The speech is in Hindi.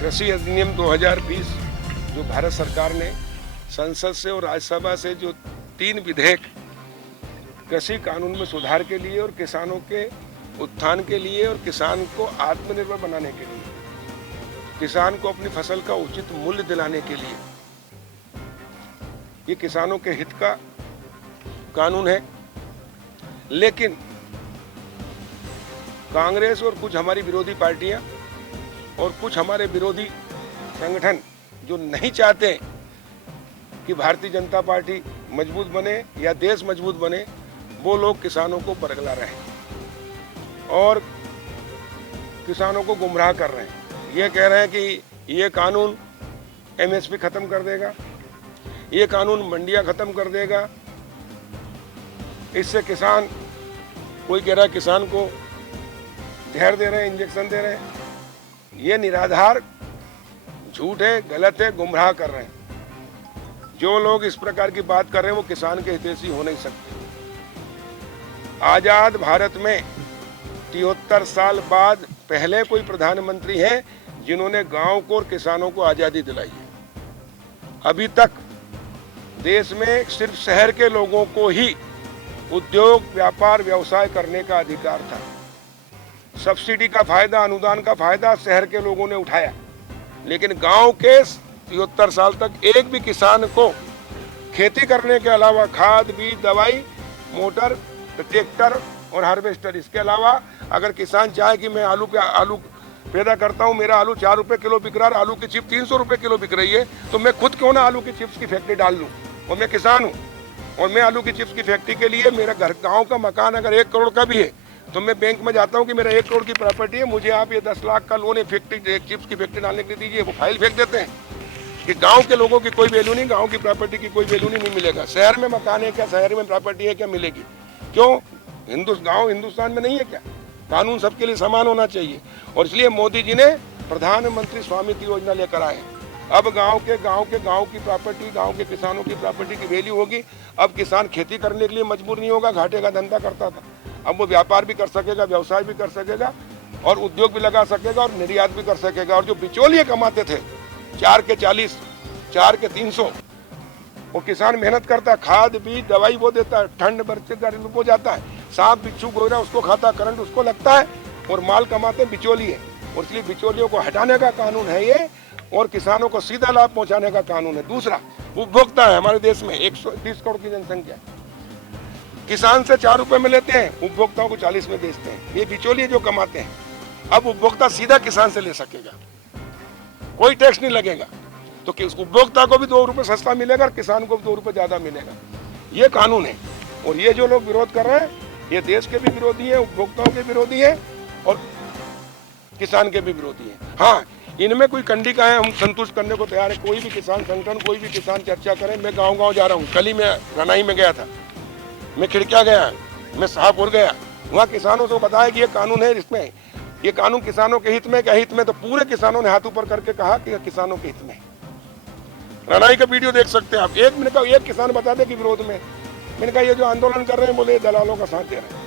कृषि अधिनियम 2020 जो भारत सरकार ने संसद से और राज्यसभा से जो 3 विधेयक कृषि कानून में सुधार के लिए और किसानों के उत्थान के लिए और किसान को आत्मनिर्भर बनाने के लिए, किसान को अपनी फसल का उचित मूल्य दिलाने के लिए, ये किसानों के हित का कानून है। लेकिन कांग्रेस और कुछ हमारी विरोधी पार्टियां और कुछ हमारे विरोधी संगठन जो नहीं चाहते कि भारतीय जनता पार्टी मजबूत बने या देश मजबूत बने, वो लोग किसानों को बरगला रहे हैं और किसानों को गुमराह कर रहे हैं। ये कह रहे हैं कि ये कानून एमएसपी खत्म कर देगा, ये कानून मंडियां खत्म कर देगा, इससे किसान, कोई कह रहा है किसान को जहर दे रहे हैं, इंजेक्शन दे रहे हैं। ये निराधार झूठ है, गलत है, गुमराह कर रहे हैं। जो लोग इस प्रकार की बात कर रहे हैं वो किसान के हितैषी हो नहीं सकते। आजाद भारत में 73 साल बाद पहले कोई प्रधानमंत्री हैं जिन्होंने गांव को और किसानों को आजादी दिलाई है। अभी तक देश में सिर्फ शहर के लोगों को ही उद्योग, व्यापार, व्यवसाय करने का अधिकार था। सब्सिडी का फायदा, अनुदान का फायदा शहर के लोगों ने उठाया, लेकिन गांव के 73 साल तक एक भी किसान को खेती करने के अलावा खाद, बीज, दवाई, मोटर, ट्रैक्टर और हार्वेस्टर, इसके अलावा अगर किसान चाहे कि मैं आलू पैदा करता हूं, मेरा आलू 4 रुपए किलो बिक रहा है, आलू की चिप 300 रुपए किलो बिक रही है, तो मैं खुद क्यों ना आलू की चिप्स की फैक्ट्री डाल लूं। और मैं किसान हूं और मैं आलू की चिप्स की फैक्ट्री के लिए, मेरा घर गाँव का मकान अगर 1 करोड़ का भी है तो मैं बैंक में जाता हूं कि मेरा 1 करोड़ की प्रॉपर्टी है, मुझे आप ये 10 लाख का लोन है फैक्ट्री, एक चिप्स की फैक्ट्री डालने के लिए दीजिए। वो फाइल फेंक देते हैं कि गांव के लोगों की कोई वैल्यू नहीं, गांव की प्रॉपर्टी की कोई वैल्यू नहीं मिलेगा। शहर में मकान है क्या, शहर में प्रॉपर्टी है क्या, मिलेगी। क्यों? गांव हिंदुस्तान में नहीं है क्या? कानून सबके लिए समान होना चाहिए। और इसलिए मोदी जी ने प्रधानमंत्री स्वामित्व योजना लेकर आए। अब गांव की प्रॉपर्टी, गांव के किसानों की प्रॉपर्टी की वैल्यू होगी। अब किसान खेती करने के लिए मजबूर नहीं होगा, घाटे का धंधा करता था, अब वो व्यापार भी कर सकेगा, व्यवसाय भी कर सकेगा और उद्योग भी लगा सकेगा और निर्यात भी कर सकेगा। और जो बिचौलिए कमाते थे 4 के 40, 4 के 300, वो किसान मेहनत करता, खाद, बीज, दवाई वो देता, ठंड बरसे वो जाता है, सांप बिच्छू गोरा उसको खाता, करंट उसको लगता है और माल कमाते बिचौलिए। और इसलिए बिचौलियों को हटाने का कानून है ये और किसानों को सीधा लाभ पहुंचाने का कानून है। दूसरा, उपभोक्ता है हमारे देश में 130 करोड़ की जनसंख्या, किसान से 4 रुपए में लेते हैं, उपभोक्ताओं को 40 में बेचते हैं। ये बिचौलिए जो कमाते हैं, अब उपभोक्ता सीधा किसान से ले सकेगा, कोई टैक्स नहीं लगेगा, तो उपभोक्ता को भी 2 रुपए सस्ता मिलेगा और किसान को भी 2 रुपए ज्यादा मिलेगा। ये कानून है। और ये जो लोग विरोध कर रहे हैं, ये देश के भी विरोधी है, उपभोक्ताओं के विरोधी है और किसान के भी विरोधी है। हाँ, इनमें कोई कंडिका है, हम संतुष्ट करने को तैयार है। कोई भी किसान संगठन, कोई भी किसान चर्चा करें। मैं गाँव जा रहा हूँ, कल ही मैं रनाई में गया था, मैं खिड़किया गया, मैं शाहपुर गया, वहाँ किसानों से बताया कि ये कानून है, इसमें ये कानून किसानों के हित में, क्या हित में, तो पूरे किसानों ने हाथ ऊपर करके कहा कि किसानों के हित में। रनाई का वीडियो देख सकते हैं आप। एक किसान बता दे कि विरोध में। मैंने कहा ये जो आंदोलन कर रहे हैं बोले दलालों का साथ दे रहे हैं।